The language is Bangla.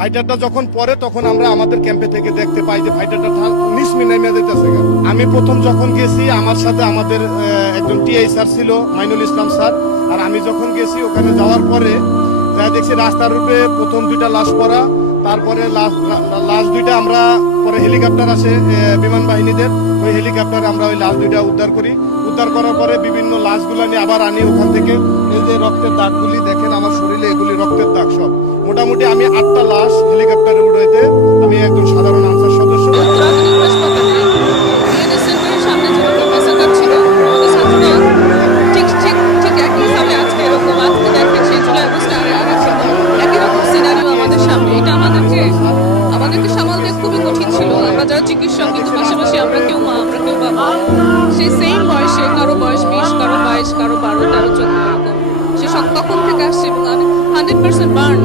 ফাইটারটা যখন পরে, তখন আমরা আমাদের ক্যাম্পে থেকে দেখতে পাই যে ফাইটারটা নিসমি নেমে যেতেছে আমি প্রথম যখন গেছি, আমার সাথে আমাদের একজন টিআই স্যার ছিল, মাইনুল ইসলাম স্যার। আর আমি যখন গেছি, ওখানে যাওয়ার পরে যা দেখছি, রাস্তার রূপে প্রথম দুইটা লাশ পড়া, তারপরে লাশ দুইটা আমরা, পরে হেলিকপ্টার আসে বিমান বাহিনীদের। ওই হেলিকপ্টারে আমরা ওই লাশ দুইটা উদ্ধার করি। উদ্ধার করার পরে বিভিন্ন লাশগুলো নিয়ে আবার আনি ওখান থেকে। এই যে রক্তের দাগগুলি, দেখেন আমার শরীরে এগুলি রক্তের দাগ সব। মোটামুটি আমি আটটা লাশ হেলিকপ্টারে উড়াইতে আমি একজন সাধারণ আনসার সদস্য। চিকিৎসক পাশাপাশি আমরা কেউ মা আমরা সেম বয়সে কারও বয়স বিশ কারও কারও বারো তেরো চোদ্দ সে সব তখন থেকে আসছে এবং আমি হান্ড্রেড পার্সেন্ট বার্ন